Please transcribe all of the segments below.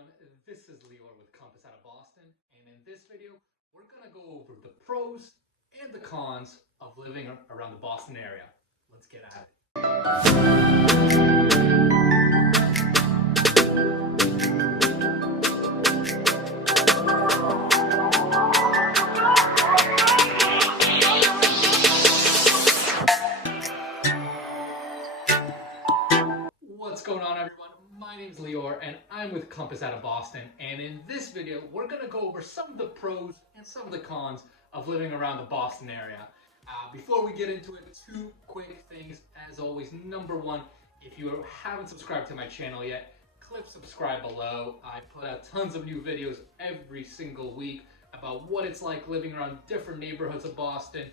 everyone, this is Lior with Compass out of Boston, and in this video, we're going to go over the pros and the cons of living around the Boston area. Let's get at it. What's going on, everyone? My name's Lior and I'm with Compass out of Boston, and in this video we're going to go over some of the pros and some of the cons of living around the Boston area. Before we get into it, two quick things as always. Number one, if you haven't subscribed to my channel yet, click subscribe below. I put out tons of new videos every single week about what it's like living around different neighborhoods of Boston,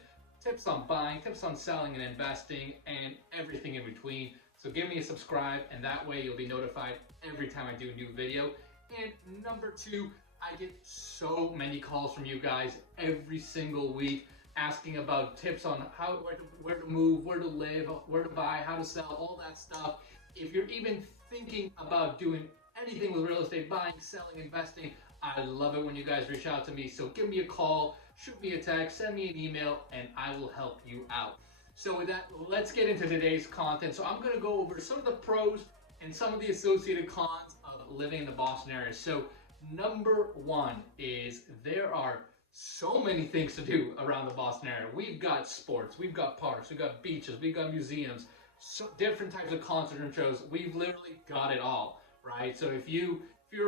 tips on buying, tips on selling and investing, and everything in between. So give me a subscribe, and that way you'll be notified every time I do a new video. And number two, I get so many calls from you guys every single week asking about tips on where to move, where to live, where to buy, how to sell, all that stuff. If you're even thinking about doing anything with real estate, buying, selling, investing, I love it when you guys reach out to me. So give me a call, shoot me a text, send me an email, and I will help you out. So with that, let's get into today's content. So I'm going to go over some of the pros and some of the associated cons of living in the Boston area. So number one is there are so many things to do around the Boston area. We've got sports, we've got parks, we've got beaches, we've got museums, so different types of concerts and shows. We've literally got it all, right? So if you're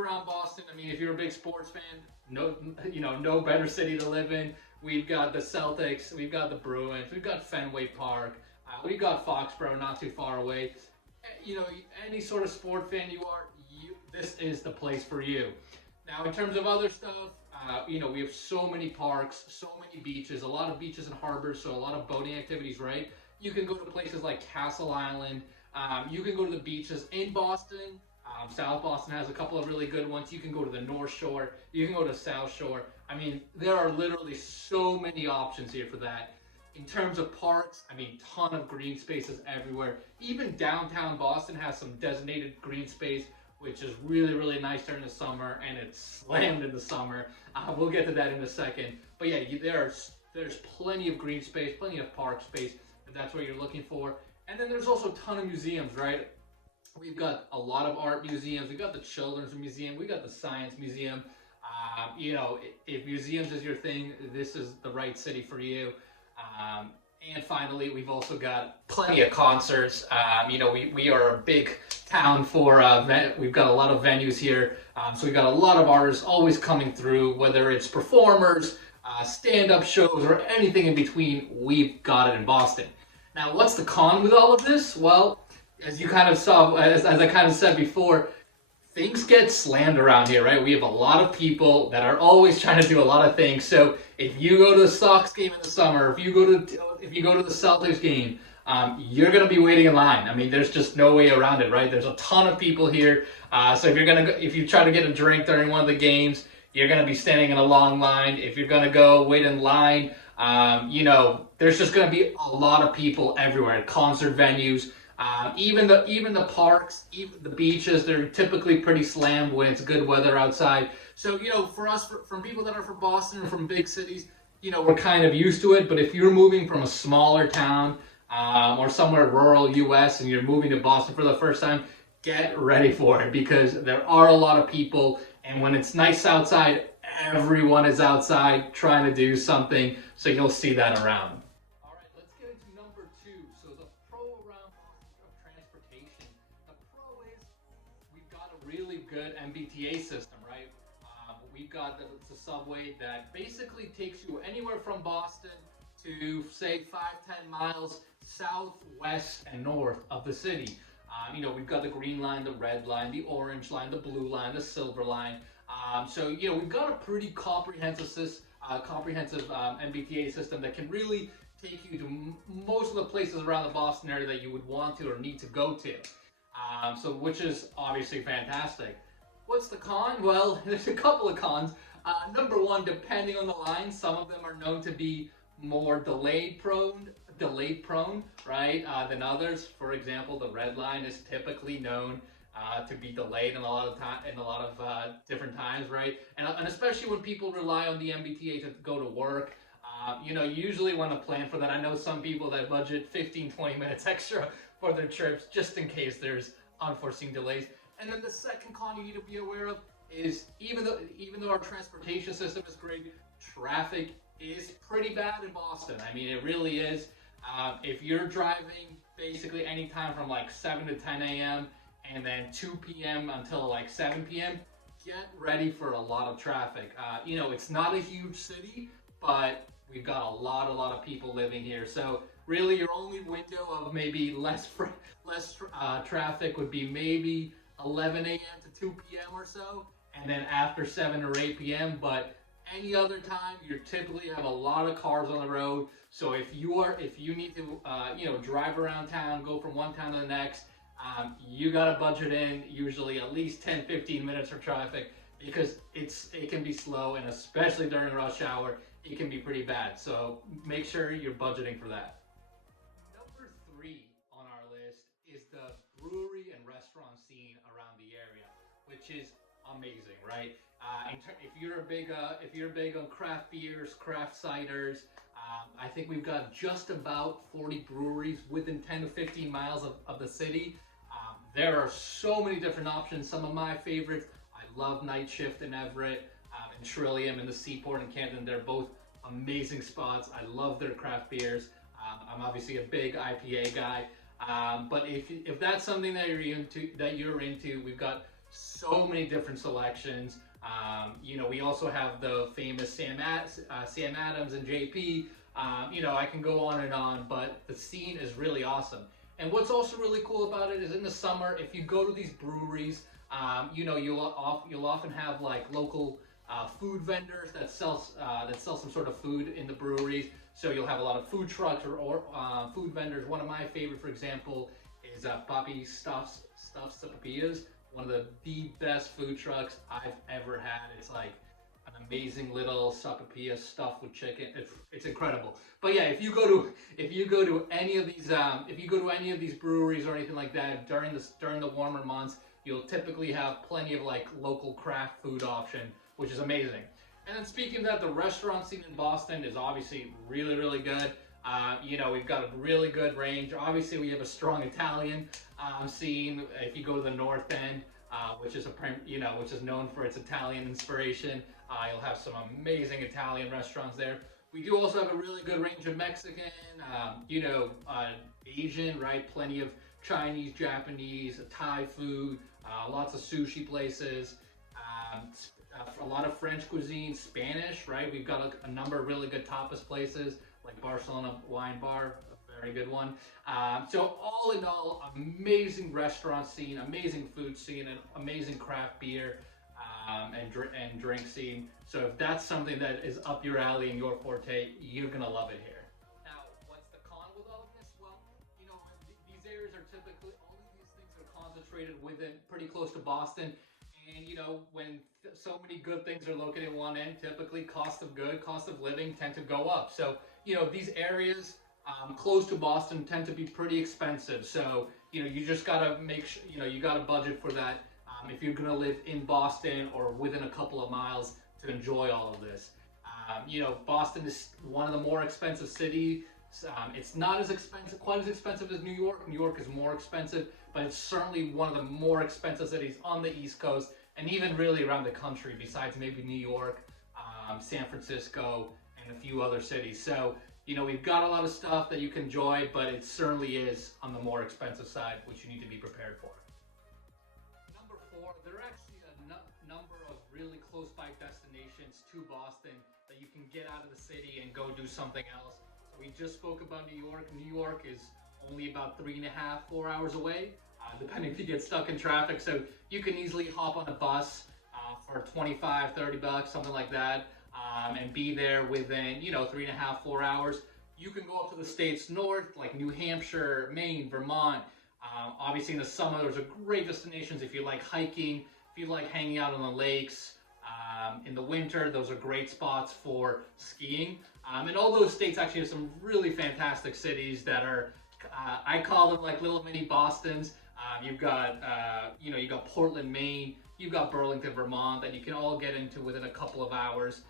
around Boston, I mean, if you're a big sports fan, no better city to live in. We've got the Celtics, we've got the Bruins, we've got Fenway Park, we've got Foxborough not too far away. Any sort of sport fan you are, this is the place for you. Now, in terms of other stuff, we have so many parks, so many beaches, a lot of beaches and harbors, so a lot of boating activities, right? You can go to places like Castle Island. You can go to the beaches in Boston. South Boston has a couple of really good ones. You can go to the North Shore. You can go to South Shore. I mean, there are literally so many options here for that. In terms of parks, I mean, ton of green spaces everywhere. Even downtown Boston has some designated green space, which is really, really nice during the summer, and it's slammed in the summer. We'll get to that in a second. But yeah, there's plenty of green space, plenty of park space, if that's what you're looking for. And then there's also a ton of museums, right? We've got a lot of art museums. We've got the Children's Museum. We got the Science Museum. If museums is your thing, this is the right city for you. And finally, we've also got plenty of concerts. We are a big town for, we've got a lot of venues here. So we've got a lot of artists always coming through, whether it's performers, stand-up shows, or anything in between, we've got it in Boston. Now, what's the con with all of this? Well, as you kind of saw, as I kind of said before, things get slammed around here, right? We have a lot of people that are always trying to do a lot of things. So if you go to the Sox game in the summer, if you go to the Celtics game, you're going to be waiting in line. I mean, there's just no way around it, right? There's a ton of people here. So if you try to get a drink during one of the games, you're going to be standing in a long line. If you're going to go wait in line, there's just going to be a lot of people everywhere at concert venues. Even the parks, even the beaches, they're typically pretty slammed when it's good weather outside. So, for us, from people that are from Boston or from big cities, we're kind of used to it. But if you're moving from a smaller town or somewhere rural U.S. and you're moving to Boston for the first time, get ready for it, because there are a lot of people. And when it's nice outside, everyone is outside trying to do something. So you'll see that around. All right, let's get into number two. So the pro around transportation. The pro is we've got a really good MBTA system, right? We've got the subway that basically takes you anywhere from Boston to, say, 5-10 miles south, west, and north of the city. We've got the green line, the red line, the orange line, the blue line, the silver line. So we've got a pretty comprehensive MBTA system that can really take you to most of the places around the Boston area that you would want to or need to go to. Which is obviously fantastic. What's the con? Well, there's a couple of cons. Number one, depending on the line, some of them are known to be more delayed prone, right, than others. For example, the red line is typically known to be delayed in a lot of time, in a lot of different times, right? And especially when people rely on the MBTA to go to work. You usually want to plan for that. I know some people that budget 15, 20 minutes extra for their trips just in case there's unforeseen delays. And then the second con you need to be aware of is even though our transportation system is great, traffic is pretty bad in Boston. I mean, it really is. If you're driving basically anytime from like 7 to 10 a.m. and then 2 p.m. until like 7 p.m., get ready for a lot of traffic. It's not a huge city, but we've got a lot of people living here. So really your only window of maybe less traffic would be maybe 11 a.m. to 2 p.m. or so, and then after 7 or 8 p.m. But any other time, you typically have a lot of cars on the road. So if you need to drive around town, go from one town to the next, you gotta budget in usually at least 10-15 minutes for traffic, because it can be slow, and especially during rush hour, it can be pretty bad. So make sure you're budgeting for that. Number 3 on our list is the brewery and restaurant scene around the area, which is amazing, right? If you're big on craft beers, craft ciders, I think we've got just about 40 breweries within 10 to 15 miles of the city. There are so many different options. Some of my favorites, I love Night Shift in Everett, and Trillium in the Seaport in Camden. They're both amazing spots. I love their craft beers. I'm obviously a big IPA guy, but if that's something that you're into, we've got so many different selections. We also have the famous Sam Adams and JP. I can go on, but the scene is really awesome. And what's also really cool about it is in the summer, if you go to these breweries, you'll often have like local food vendors that sell some sort of food in the breweries. So you'll have a lot of food trucks or food vendors. One of my favorite, for example, is Papi Stuffs Papillas. One of the best food trucks I've ever had. It's like an amazing little sapapilla stuffed with chicken. It's incredible. But yeah, if you go to any of these breweries or anything like that during the warmer months, you'll typically have plenty of like local craft food option, which is amazing. And then speaking of that, the restaurant scene in Boston is obviously really, really good. We've got a really good range. Obviously, we have a strong Italian scene. If you go to the North End, which is known for its Italian inspiration, you'll have some amazing Italian restaurants there. We do also have a really good range of Mexican, Asian, right? Plenty of Chinese, Japanese, Thai food, lots of sushi places. A lot of French cuisine, Spanish, right? We've got a number of really good tapas places, like Barcelona Wine Bar, a very good one. So all in all, amazing restaurant scene, amazing food scene, and amazing craft beer and drink scene. So if that's something that is up your alley and your forte, you're gonna love it here. Now, what's the con with all of this? Well, these areas are typically, all of these things are concentrated within pretty close to Boston. And when so many good things are located at one end, typically cost of living tend to go up. So these areas close to Boston tend to be pretty expensive. So you just gotta make sure you gotta budget for that if you're gonna live in Boston or within a couple of miles to enjoy all of this. Boston is one of the more expensive cities. It's not quite as expensive as New York. New York is more expensive, but it's certainly one of the more expensive cities on the East Coast, and even really around the country, besides maybe New York, San Francisco, and a few other cities. So, we've got a lot of stuff that you can enjoy, but it certainly is on the more expensive side, which you need to be prepared for. Number 4, there are actually a number of really close by destinations to Boston that you can get out of the city and go do something else. We just spoke about New York. New York is only about 3.5, 4 hours away, depending if you get stuck in traffic. So you can easily hop on a bus for $25, $30, something like that, and be there within 3.5, 4 hours. You can go up to the states north, like New Hampshire, Maine, Vermont. Obviously in the summer, those are great destinations if you like hiking, if you like hanging out on the lakes. In the winter, those are great spots for skiing. And all those states actually have some really fantastic cities that are, I call them like little mini Bostons. You've got you got Portland, Maine. You've got Burlington, Vermont, that you can all get into within a couple of hours.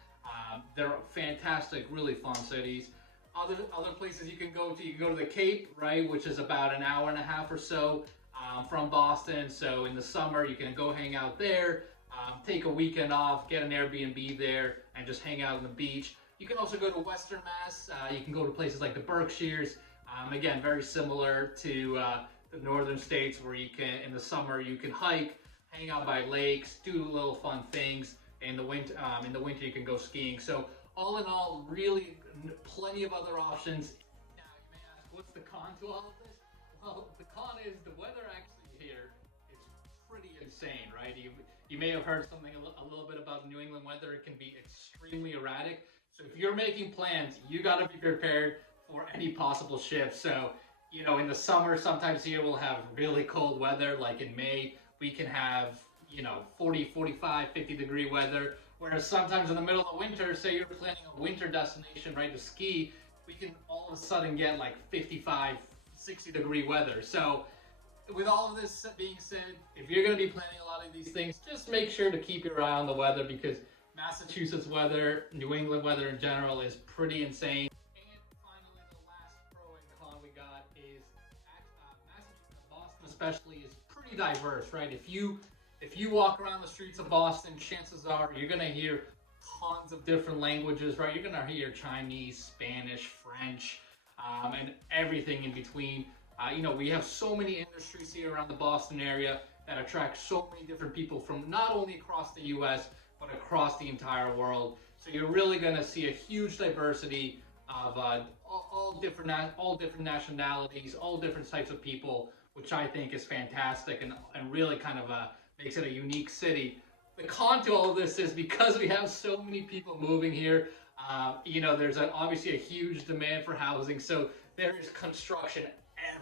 They're fantastic, really fun cities. Other places you can go to, the Cape, right, which is about an hour and a half or so from Boston. So in the summer, you can go hang out there, take a weekend off, get an Airbnb there, and just hang out on the beach. You can also go to Western Mass. You can go to places like the Berkshires. Again, very similar to the northern states, where you can, in the summer, you can hike, hang out by lakes, do little fun things. In the winter, you can go skiing. So all in all, really plenty of other options. Now you may ask, what's the con to all of this? Well, the con is the weather actually here is pretty insane, right? You may have heard something a little bit about New England weather. It can be extremely erratic. So if you're making plans, you got to be prepared for any possible shift. So, in the summer, sometimes here we'll have really cold weather. Like in May, we can have 40, 45, 50-degree weather. Whereas sometimes in the middle of winter, say you're planning a winter destination, right, to ski, we can all of a sudden get like 55, 60-degree weather. So with all of this being said, if you're going to be planning a lot of these things, just make sure to keep your eye on the weather, because Massachusetts weather, New England weather in general, is pretty insane. And finally, the last pro and con we got is Massachusetts, Boston especially, is pretty diverse, right? If you walk around the streets of Boston, chances are you're going to hear tons of different languages, right? You're going to hear Chinese, Spanish, French, and everything in between. We have so many industries here around the Boston area that attract so many different people from not only across the U.S., but across the entire world. So you're really going to see a huge diversity of all different nationalities, all different types of people, which I think is fantastic and really kind of makes it a unique city. The con to all of this is, because we have so many people moving here, there's obviously a huge demand for housing. So there is construction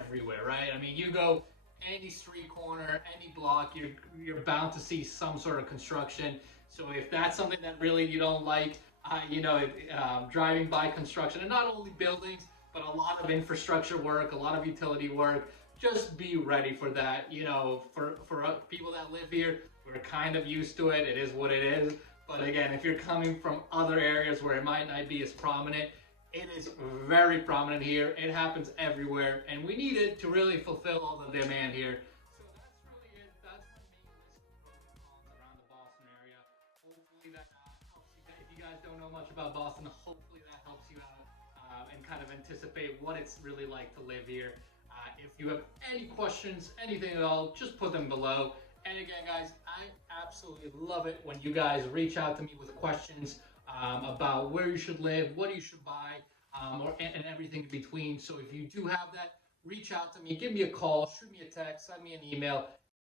everywhere, right? I mean, you go any street corner, any block, you're bound to see some sort of construction. So if that's something that really you don't like, driving by construction, and not only buildings, but a lot of infrastructure work, a lot of utility work, just be ready for that. For people that live here, we're kind of used to it. It is what it is. But again, if you're coming from other areas where it might not be as prominent, it is very prominent here. It happens everywhere, and we need it to really fulfill all the demand here. So that's really it. That's my main list of pros and cons around the Boston area. Hopefully that helps you guys. If you guys don't know much about Boston, hopefully that helps you out and kind of anticipate what it's really like to live here. If you have any questions, anything at all, just put them below. And again, guys, I absolutely love it when you guys reach out to me with questions about where you should live, what you should buy, and everything in between. So if you do have that, reach out to me, give me a call, shoot me a text, send me an email.